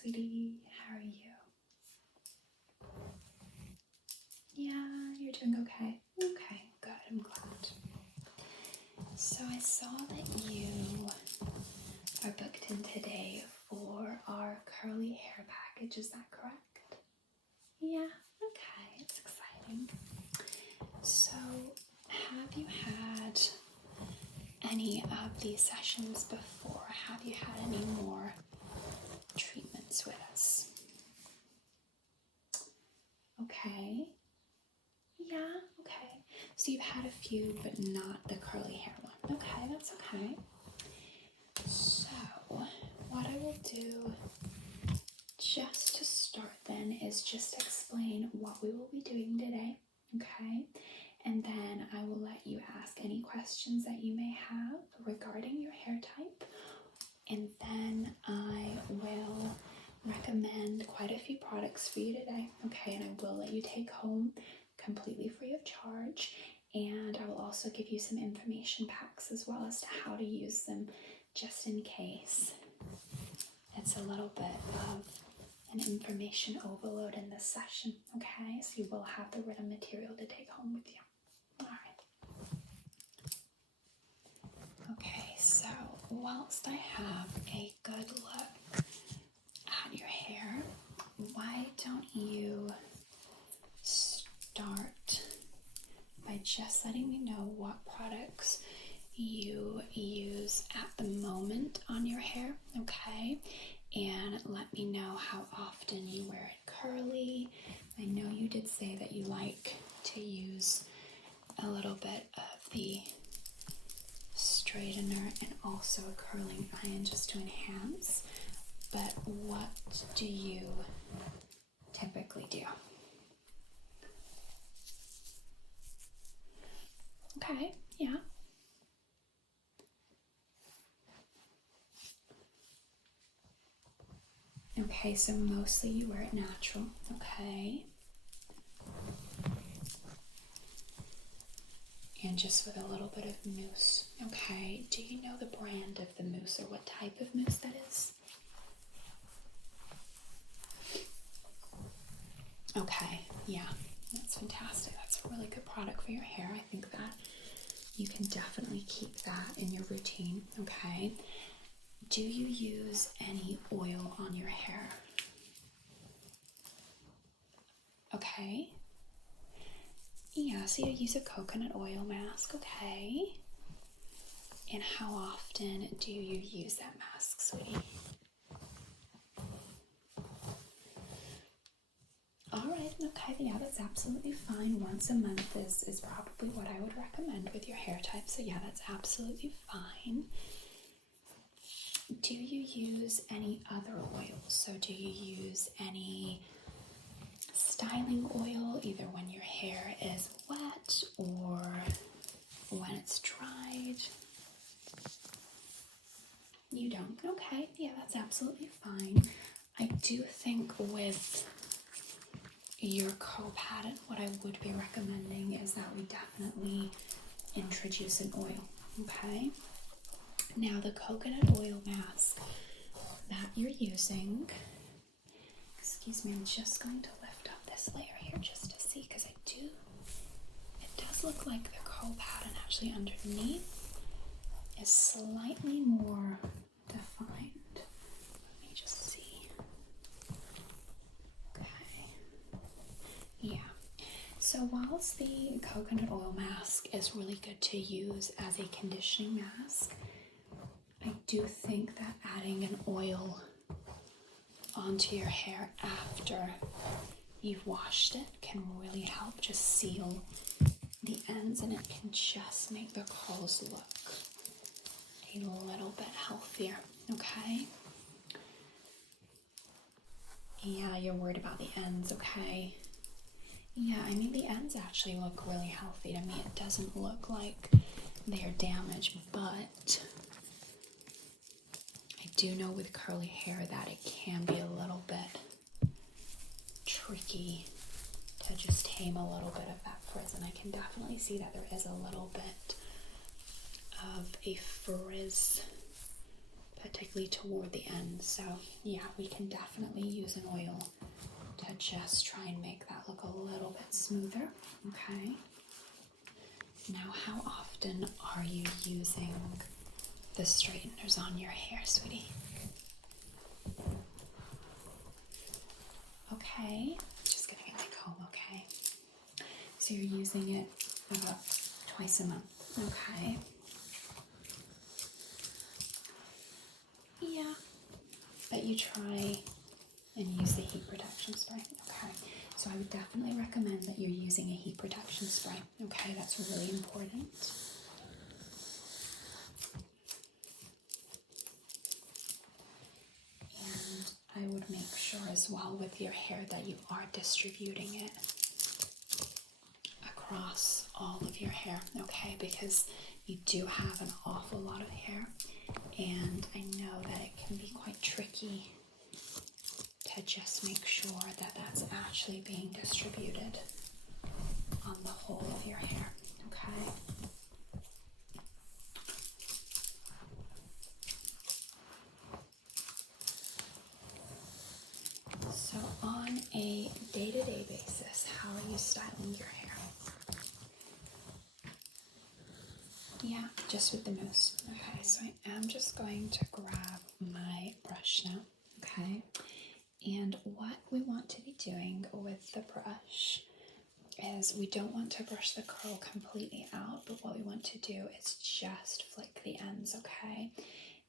sweetie. How are you? Yeah, you're doing okay. Okay, good. I'm glad. So I saw that you are booked in today for our curly hair package. Is that correct? Yeah, okay. It's exciting. So have you had any of these sessions before? Have you had any more treatments with us? Okay. Yeah, okay. So you've had a few, but not the curly hair one. Okay, that's okay. So what I will do just to start then is just explain what we will be doing today, okay? And then I will let you ask any questions that you may have regarding your hair type. And then I will recommend quite a few products for you today, okay? And I will let you take home completely free of charge. And I will also give you some information packs as well as to how to use them, just in case it's a little bit of an information overload in this session, okay? So you will have the written material to take home with you. All right. Okay, so whilst I have a good look at your hair, why don't you start by just letting me know what products you use at the moment on your hair, okay? And let me know how often you wear it curly. I know you did say that you like to use a little bit of the straightener and also a curling iron just to enhance, but what do you typically do? Okay, yeah. Okay, so mostly you wear it natural, okay? And just with a little bit of mousse, okay? Do you know the brand of the mousse or what type of mousse that is? Okay, yeah, that's fantastic. That's a really good product for your hair. I think that you can definitely keep that in your routine, okay? Do you use any oil on your hair? Okay. Yeah, so you use a coconut oil mask, okay? And how often do you use that mask, sweetie? Alright, okay, yeah, that's absolutely fine. Once a month is probably what I would recommend with your hair type, so yeah, that's absolutely fine. Do you use any other oils? So do you use any styling oil, either when your hair is wet or when it's dried? You don't? Okay, yeah, that's absolutely fine. I do think with your curl pattern, what I would be recommending is that we definitely introduce an oil, okay? Now the coconut oil mask that you're using, excuse me, I'm just going to lift up this layer here just to see, because it does look like the curl pattern actually underneath is slightly more defined. Let me just see. Okay. Yeah. So whilst the coconut oil mask is really good to use as a conditioning mask, I do think that adding an oil onto your hair after you've washed it can really help just seal the ends, and it can just make the curls look a little bit healthier, okay? Yeah, you're worried about the ends, okay? Yeah, I mean, the ends actually look really healthy to me. It doesn't look like they're damaged, but I do know with curly hair that it can be a little bit tricky to just tame a little bit of that frizz, and I can definitely see that there is a little bit of a frizz particularly toward the end. So yeah, we can definitely use an oil to just try and make that look a little bit smoother. Okay. Now, how often are you using the straighteners on your hair, sweetie? Okay, just gonna get my comb, okay? So you're using it about twice a month, okay? Yeah, but you try and use the heat protection spray, okay? So I would definitely recommend that you're using a heat protection spray, okay? That's really important. And I would make sure as well with your hair that you are distributing it across all of your hair, okay? Because you do have an awful lot of hair, and I know that it can be quite tricky to just make sure that that's actually being distributed on the whole of your hair, okay? So on a day-to-day basis, how are you styling your hair? Yeah, just with the mousse. Okay, so I am just going to grab my brush now, okay? And what we want to be doing with the brush is we don't want to brush the curl completely out, but what we want to do is just flick the ends, okay?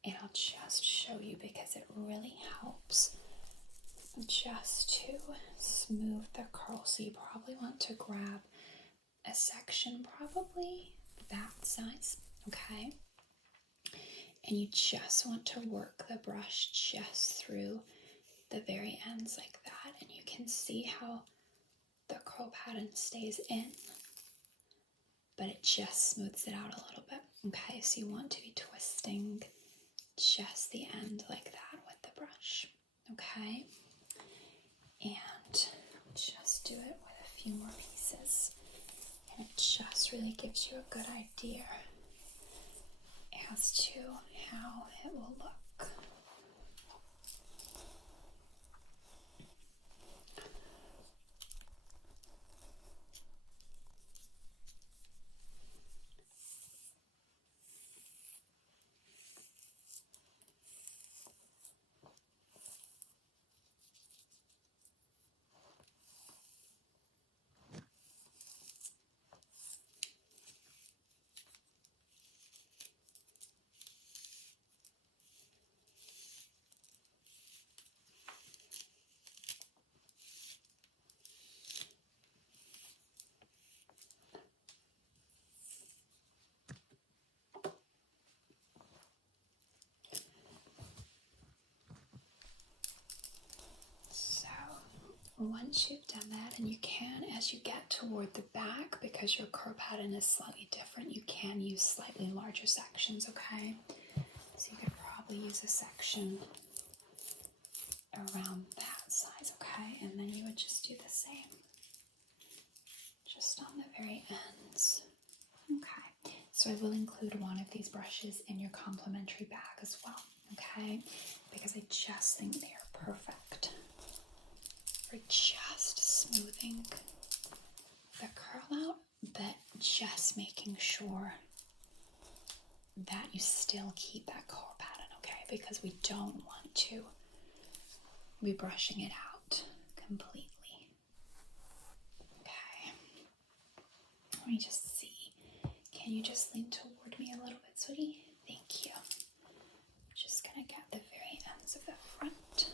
And I'll just show you because it really helps just to smooth the curl. So you probably want to grab a section, probably that size, okay? And you just want to work the brush just through the very ends like that, and you can see how the curl pattern stays in, but it just smooths it out a little bit. Okay, so you want to be twisting just the end like that with the brush. Okay, and just do it with a few more pieces, and it just really gives you a good idea as to how it will look. Once you've done that, and you can, as you get toward the back, because your curl pattern is slightly different, you can use slightly larger sections, okay? So you could probably use a section around that size, okay? And then you would just do the same, just on the very ends. Okay, so I will include one of these brushes in your complimentary bag as well, okay? Because I just think they are perfect for just smoothing the curl out, but just making sure that you still keep that curl pattern, okay? Because we don't want to be brushing it out completely. Okay. Let me just see. Can you just lean toward me a little bit, sweetie? Thank you. I'm just gonna get the very ends of the front.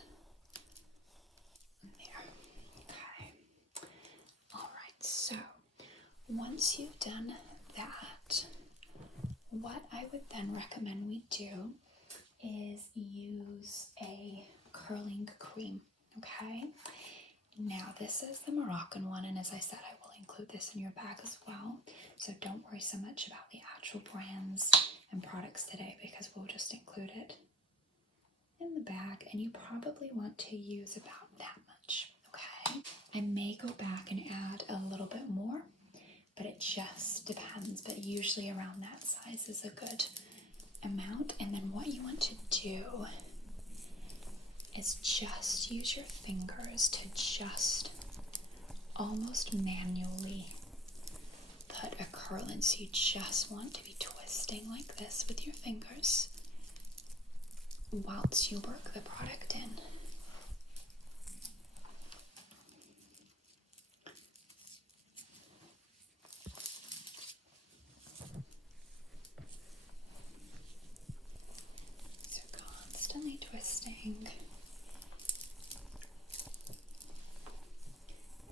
There. Okay. Alright, so once you've done that, what I would then recommend we do is use a curling cream, okay? Now this is the Moroccan one, and as I said, I will include this in your bag as well, so don't worry so much about the actual brands and products today because we'll just include it in the bag, and you probably want to use about that much, okay? I may go back and add a little bit more, but it just depends, but usually around that size is a good amount, and then what you want to do is just use your fingers to just almost manually put a curl in. So you just want to be twisting like this with your fingers whilst you work the product in. So constantly twisting.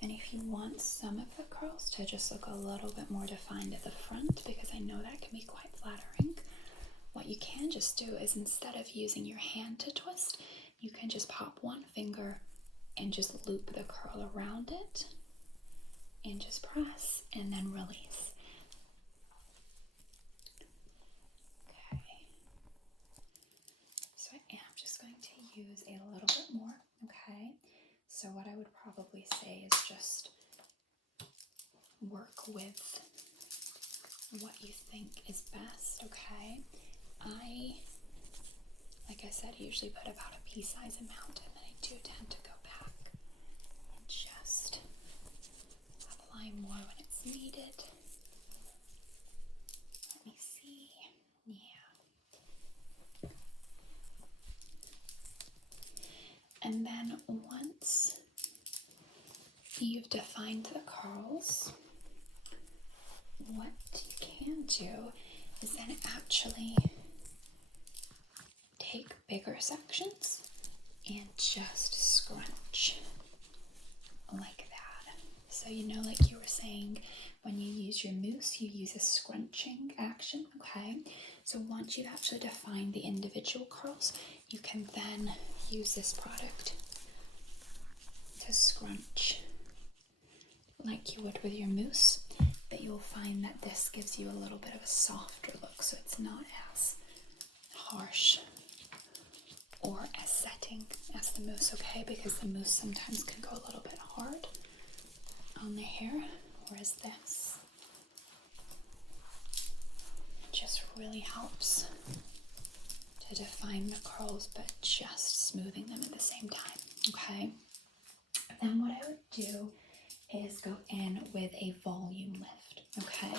And if you want some of the curls to just look a little bit more defined at the front, because I know that can be quite flattering, what you can just do is, instead of using your hand to twist, you can just pop one finger and just loop the curl around it and just press and then release. Okay. So I am just going to use a little bit more, okay? So what I would probably say is just work with what you think is best, okay? Like I said, usually put about a pea-size amount, and then I do tend to go back and just apply more when it's needed. Let me see. Yeah. And then once you've defined the curls, what you can do is then actually take bigger sections and just scrunch like that. So like you were saying, when you use your mousse, you use a scrunching action, okay? So once you've actually defined the individual curls, you can then use this product to scrunch like you would with your mousse, but you'll find that this gives you a little bit of a softer look, so it's not as harsh or as setting as the mousse, okay? Because the mousse sometimes can go a little bit hard on the hair, whereas this just really helps to define the curls, but just smoothing them at the same time, okay? Then what I would do is go in with a volume lift, okay?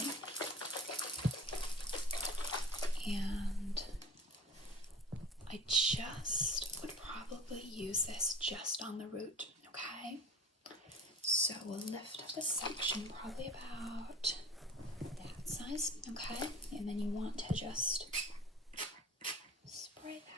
And I just would probably use this just on the root, okay? So we'll lift up a section probably about that size, okay? And then you want to just spray that.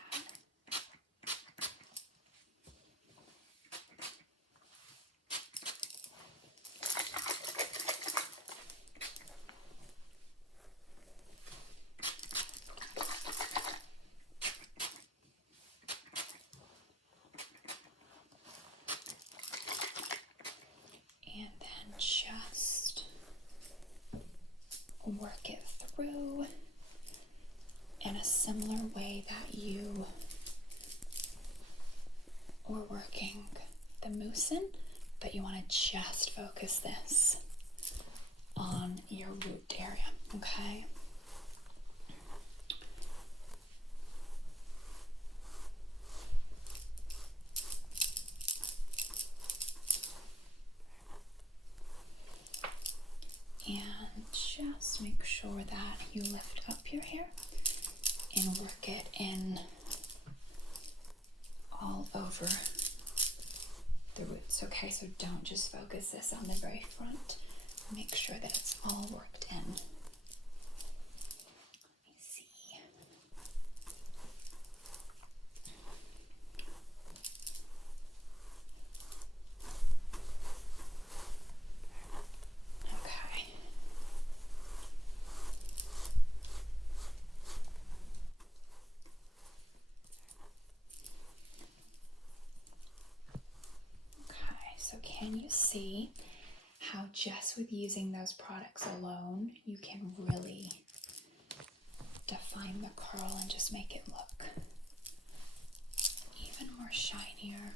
And then just work it through in a similar way that you were working the mousse in, but you want to just focus this on your root area, okay? And just make sure that you lift up your hair and work it in all over the roots, okay? So don't just focus this on the very front. Make sure that it's all worked in. Let me see. Okay. So can you see how just with using those products alone, you can really define the curl and just make it look even more shinier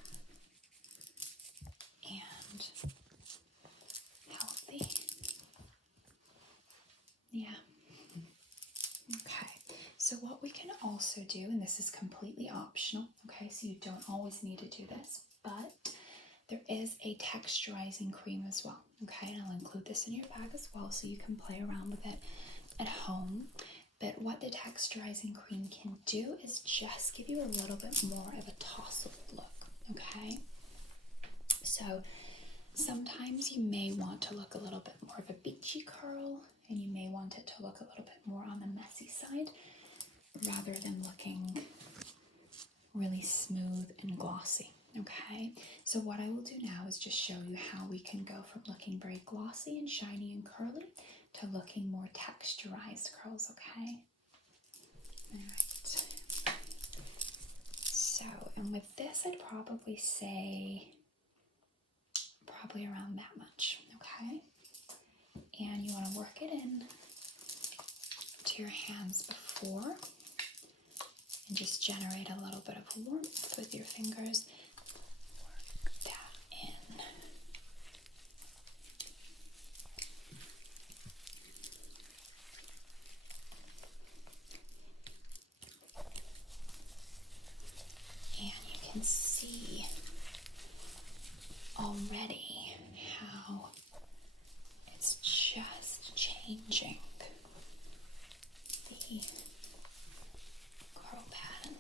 and healthy? Yeah. Okay. So what we can also do, and this is completely optional, okay, so you don't always need to do this, but there is a texturizing cream as well, okay, and I'll include this in your bag as well so you can play around with it at home. But what the texturizing cream can do is just give you a little bit more of a tousled look, okay? So sometimes you may want to look a little bit more of a beachy curl, and you may want it to look a little bit more on the messy side rather than looking really smooth and glossy, okay? So what I will do now is just show you how we can go from looking very glossy and shiny and curly to looking more texturized curls, okay? All right. So, and with this, I'd probably say around that much, okay? And you want to work it in to your hands before and just generate a little bit of warmth with your fingers. Work that in. And you can see already how it's just changing the curl pattern.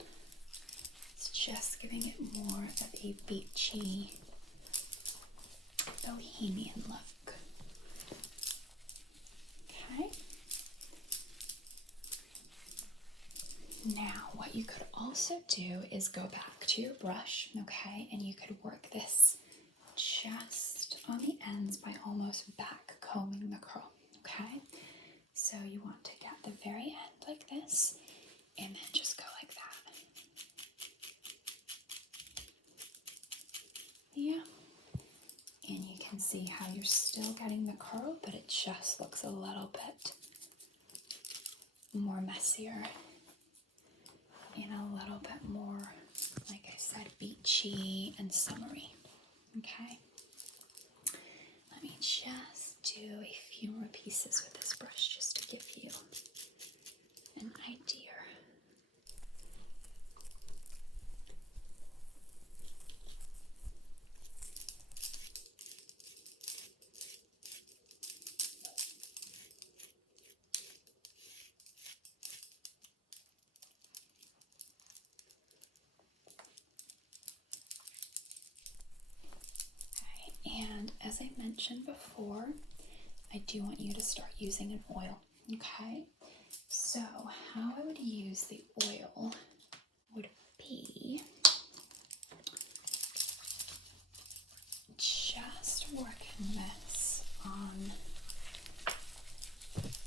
It's just giving it more of a beachy, bohemian look. Okay. Now, what you could also do is go back to your brush, okay, and you could work this just on the ends by almost back combing the curl, okay? So you want to get the very end like this, and then just go like that. Yeah. And you can see how you're still getting the curl, but it just looks a little bit more messier and a little bit more, like I said, beachy and summery. Okay, let me just do a few more pieces with this brush just to give you an idea. And as I mentioned before, I do want you to start using an oil, okay? So how I would use the oil would be just working this on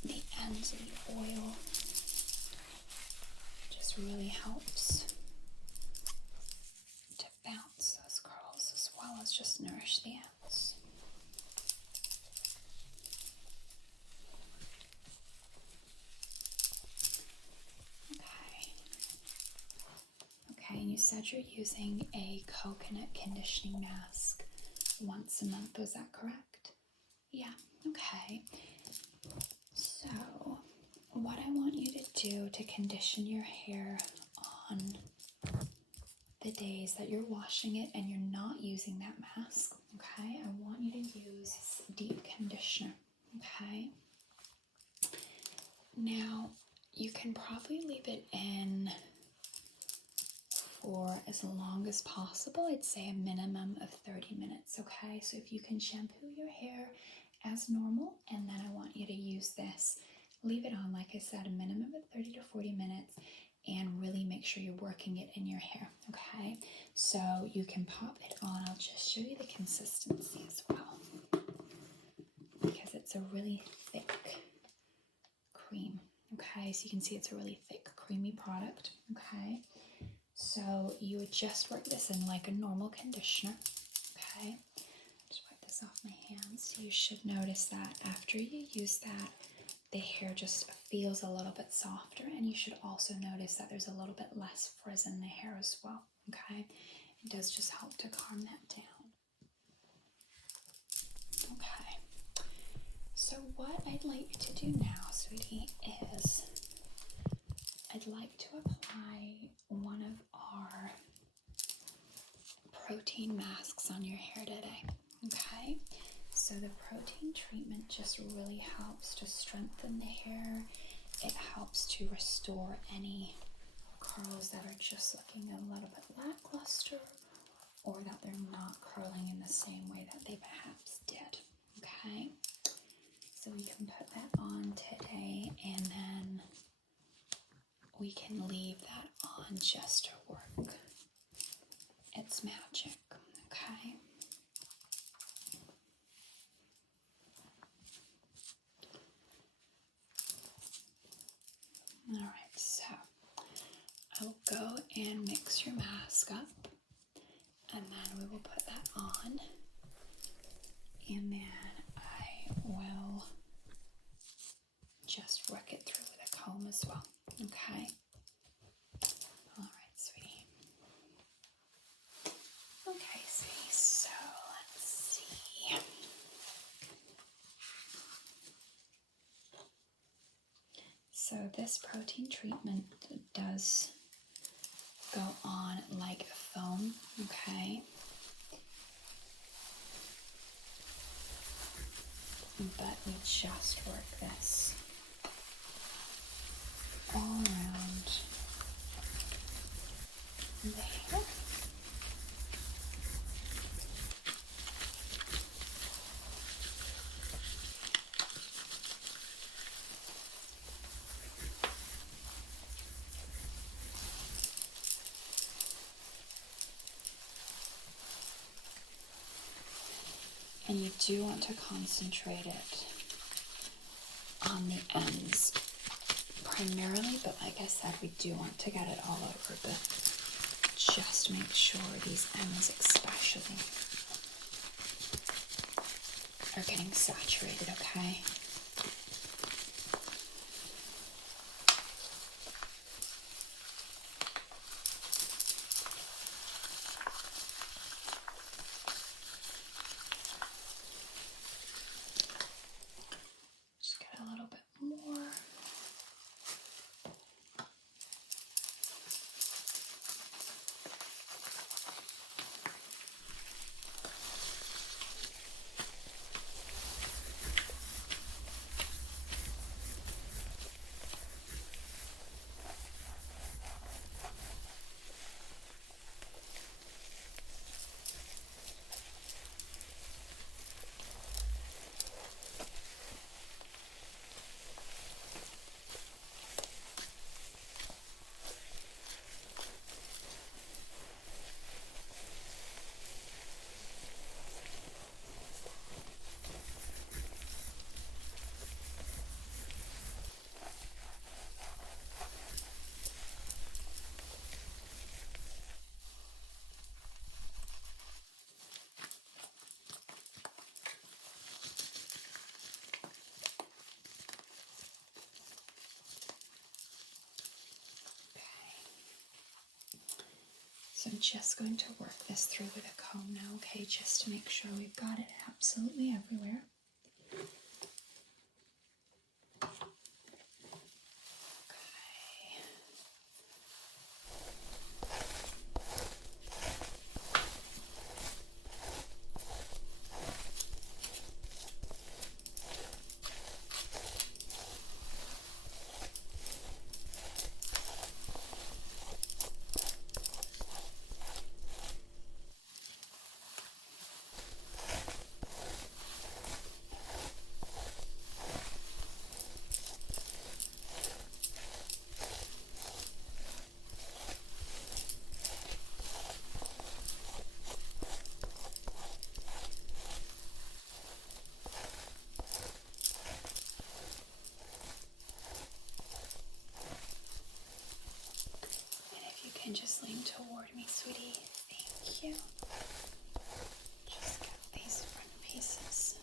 the ends of the oil. Just really helps to bounce those curls as well as just nourish the ends. Okay, and you said you're using a coconut conditioning mask once a month, was that correct? Yeah, okay. So, what I want you to do to condition your hair on the days that you're washing it and you're not using that mask, okay, I want you to use deep conditioner, okay? Now, you can probably leave it in for as long as possible. I'd say a minimum of 30 minutes, okay? So if you can shampoo your hair as normal, and then I want you to use this, leave it on, like I said, a minimum of 30 to 40 minutes, and really make sure you're working it in your hair, okay? So you can pop it on. I'll just show you the consistency as well, because it's a really thick cream, okay? So you can see it's a really thick, creamy product, okay? So you would just work this in like a normal conditioner, okay? Just wipe this off my hands. You should notice that after you use that, the hair just feels a little bit softer, and you should also notice that there's a little bit less frizz in the hair as well, okay? It does just help to calm that down. Okay, so what I'd like to do now, sweetie, is I'd like to apply try one of our protein masks on your hair today. Okay, so the protein treatment just really helps to strengthen the hair. It helps to restore any curls that are just looking a little bit lackluster, or that they're not curling in the same way that they perhaps did. Okay, so we can put that on today, and then we can leave that on just to work its magic. Okay. All right, so I'll go and mix your mask up, and then we will put that on, and then I will just work it through with a comb as well. Okay. All right, sweetie. Okay, sweetie, so let's see. So this protein treatment does go on like foam, okay? But we just work this all around the hair. And you do want to concentrate it on the ends primarily, but like I said, we do want to get it all over, but just make sure these ends especially are getting saturated, okay? Just get a little bit more. So I'm just going to work this through with a comb now, okay, just to make sure we've got it absolutely everywhere. And just lean toward me, sweetie. Thank you. Just get these front pieces.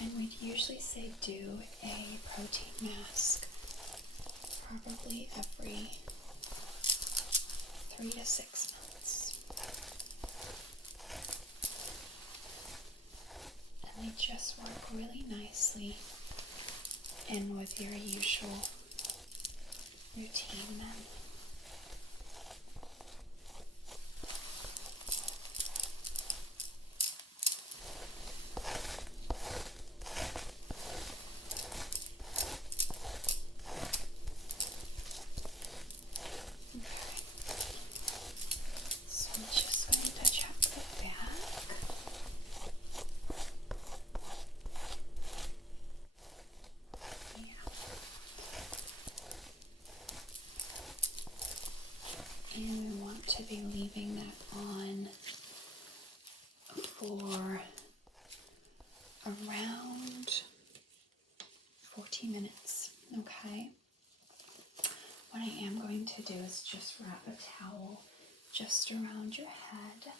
And we'd usually say do a protein mask probably every 3 to 6 months. And they just work really nicely in with your usual routine then. So I'm just going to check the back. Yeah. And we want to be leaving that on for around 40 minutes, okay? What I am going to do is just wrap a towel just around your head.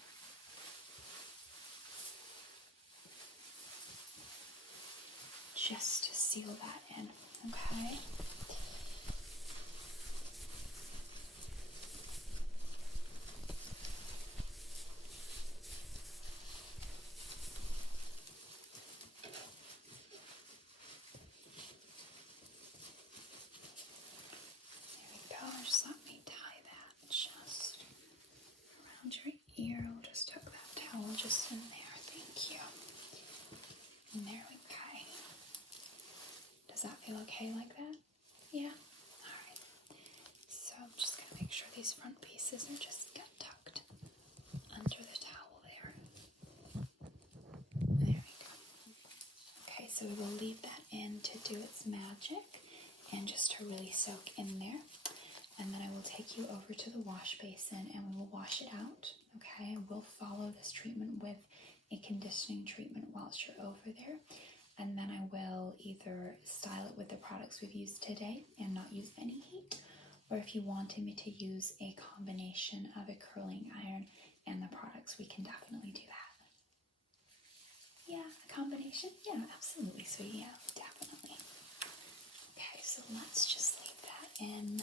Just to seal that in, okay? There we go. Just let me tie that just around your ear. We'll just tuck that towel just in there. Thank you. And there we go. Does that feel okay like that? Yeah? Alright. So I'm just going to make sure these front pieces are just tucked under the towel there. There we go. Okay, so we will leave that in to do its magic and just to really soak in there. And then I will take you over to the wash basin and we will wash it out. Okay, we'll follow this treatment with a conditioning treatment whilst you're over there. And then I will either style it with the products we've used today and not use any heat, or if you wanted me to use a combination of a curling iron and the products, we can definitely do that. Yeah, a combination? Yeah, absolutely. So yeah, definitely. Okay, so let's just leave that in